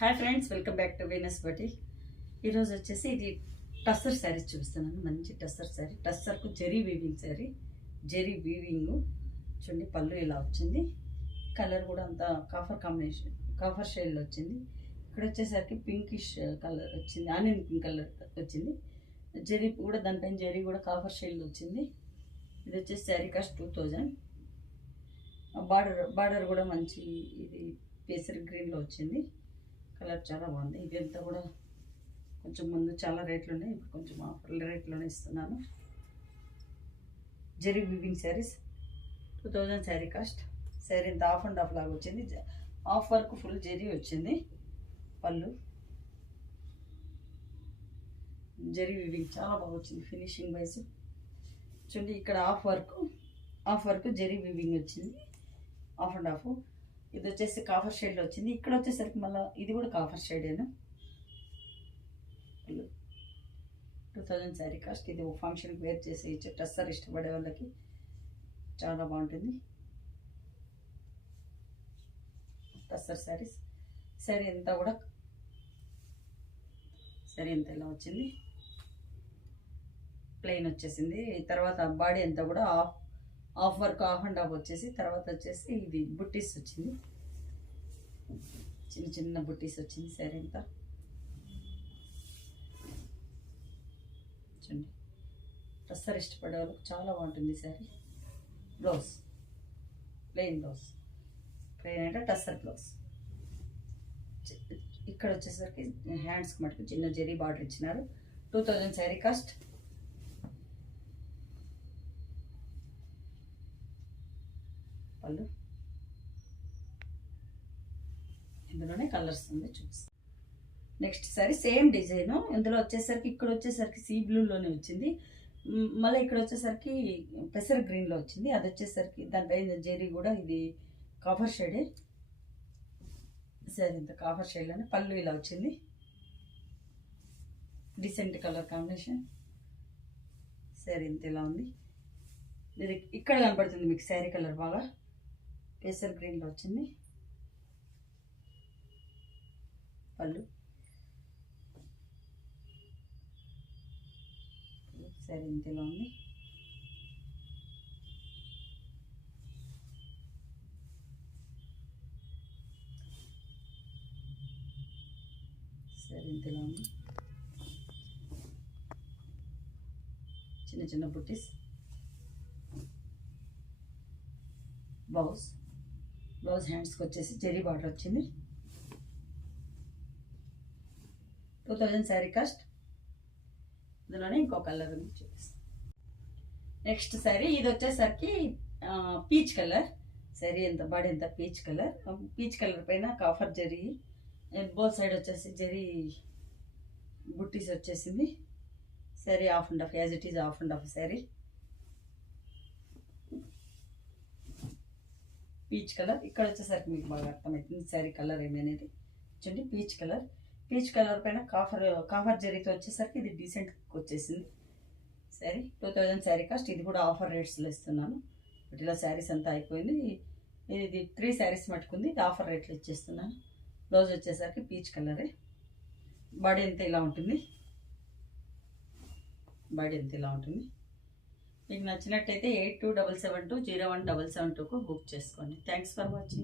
Hi friends, welcome back to Venus బటి. ఈరోజు వచ్చేసి ఇది టస్సర్ శారీస్ చూపిస్తున్నాను. మంచి టస్సర్ శారీ, టస్సర్కు జెరీ వీవింగ్ శారీ, జెరీ వీవింగ్. చూడండి, పళ్ళు ఇలా వచ్చింది. కలర్ కూడా అంతా కాఫర్ కాంబినేషన్, కాఫర్ షేడ్లో వచ్చింది. ఇక్కడ వచ్చేసరికి పింకిష్ కలర్ వచ్చింది, ఆనియన్ పింక్ కలర్ వచ్చింది. జెరీ కూడా దానిపైన జెరీ కూడా కాఫర్ షేడ్లో వచ్చింది. ఇది వచ్చేసి శారీ కాస్ట్ 2000. బార్డర్ కూడా మంచి ఇది పేసర్ గ్రీన్లో వచ్చింది. కలర్ చాలా బాగుంది. ఇది అంతా కూడా కొంచెం ముందు చాలా రేట్లు ఉన్నాయి, ఇప్పుడు కొంచెం ఆఫర్ రేట్లోనే ఇస్తున్నాను. Zari weaving saris 2000 sari cost. శారీ ఇంత ఆఫ్ అండ్ ఆఫ్ లాగా వచ్చింది. ఆఫ్ వర్క్ ఫుల్ జెరీ వచ్చింది. పళ్ళు జెరీ వీవింగ్ చాలా బాగా వచ్చింది ఫినిషింగ్ వైజ్. చూడండి, ఇక్కడ ఆఫ్ వర్క్ జెరీ వీవింగ్ వచ్చింది, ఆఫ్ అండ్ ఆఫ్. ఇది వచ్చేసి కాఫర్ షేడ్లో వచ్చింది. ఇక్కడ వచ్చేసరికి మళ్ళీ ఇది కూడా కాఫర్ షేడేను. 2000 శారీ కాస్ట్. ఇది ఫంక్షన్కి వేర్ చేసేయచ్చు. టస్సర్ ఇష్టపడే వాళ్ళకి చాలా బాగుంటుంది. టస్సర్ శారీస్. శారీ అంతా కూడా ఇలా వచ్చింది. ప్లెయిన్ వచ్చేసింది. తర్వాత బాడీ అంతా కూడా of work, of and of వచ్చేసి, తర్వాత వచ్చేసి ఇది బుట్టీస్ వచ్చింది, చిన్న చిన్న బుట్టీస్ వచ్చింది. శారీ అంతా చూడండి, టస్సర్ ఇష్టపడే వాళ్ళకి చాలా బాగుంటుంది sari. Blouse plain blouse, plain అంటే టస్సర్ బ్లౌజ్. ఇక్కడ వచ్చేసరికి హ్యాండ్స్కి మటుకు చిన్న జెరీ బార్డర్ ఇచ్చినారు. 2000 శారీ కాస్ట్. పళ్ళు ఇందులోనే కలర్స్ ఉంది, చూపిస్తాను. Next sorry same design. ఇందులో వచ్చేసరికి ఇక్కడ వచ్చేసరికి సీ బ్లూలోనే వచ్చింది. మళ్ళీ ఇక్కడ వచ్చేసరికి పెసర్ గ్రీన్లో వచ్చింది. అది వచ్చేసరికి దానిపైన జెరీ కూడా ఇది కాఫర్ షేడే. సరే, ఇంత కాఫర్ షేడ్లోనే పళ్ళు ఇలా వచ్చింది. Decent colour combination. సరే, ఇంత ఇలా ఉంది. ఇది ఇక్కడ కనపడుతుంది మీకు శారీ కలర్ బాగా. పెసర్ గ్రీన్లో వచ్చింది. పళ్ళు సరే, ఇంత ఇలా ఉంది. సరే, ఇంత ఇలా ఉంది. చిన్న చిన్న బుట్టీస్. బ్లౌజ్ హ్యాండ్స్కి వచ్చేసి జెరీ బార్డర్ వచ్చింది. 2000 శారీ కాస్ట్. ఇందులోనే ఇంకో కలర్ చూపిస్తాను. నెక్స్ట్ శారీ ఇది వచ్చేసరికి పీచ్ కలర్ శారీ. ఎంత బాడీ ఎంత పీచ్ కలర్ పైన కాఫర్ జెరీ, బోత్ సైడ్ వచ్చేసి జెరీ బుట్టీస్ వచ్చేసింది. Sari of and of, as it is of and of sari. Peach colour. ఇక్కడ వచ్చేసరికి మీకు బాగా అర్థమవుతుంది శారీ కలర్ ఏమనేది. చూడండి, పీచ్ కలర్ పైన కాఫర్ జరీతో వచ్చేసరికి ఇది డీసెంట్ వచ్చేసింది శారీ. 2000 శారీ కాస్ట్. ఇది కూడా ఆఫర్ రేట్స్లో ఇస్తున్నాను. బట్ ఇలా శారీస్ అంతా అయిపోయింది. ఇది 3 శారీస్ మట్టుకుంది. ఇది ఆఫర్ రేట్లో ఇచ్చేస్తున్నాను. బ్లౌజ్ వచ్చేసరికి పీచ్ కలరే. బాడీ అంతా ఇలా ఉంటుంది. మీకు నచ్చినట్టయితే 8277201772కు బుక్ చేసుకోండి. Thanks for watching.